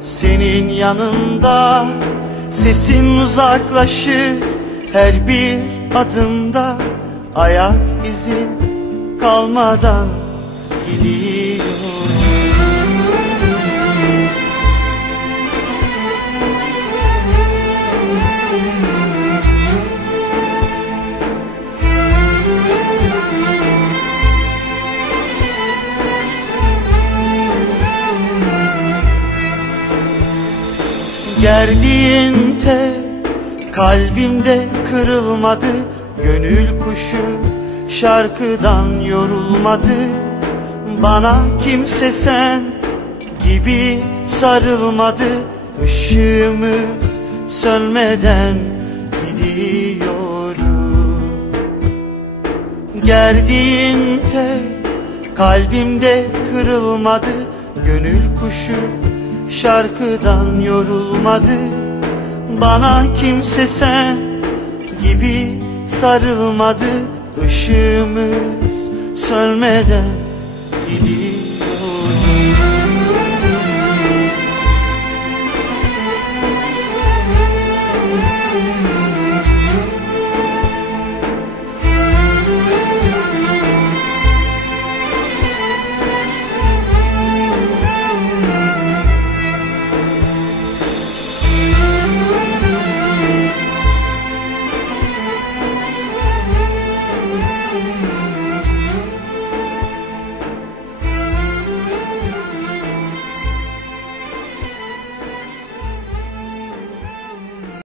senin yanında Sesin uzaklaşır her bir adımda. Ayak izin kalmadan gidiyorum Tel kalbimde kırılmadı Gönül kuşu şarkıdan yorulmadı. Bana kimse sen gibi sarılmadı Işığımız sönmeden gidiyorum Gerdiğin tel kalbimde kırılmadı Gönül kuşu şarkıdan yorulmadı Bana kimse sen gibi sarılmadı Işığımız sönmeden gidiyor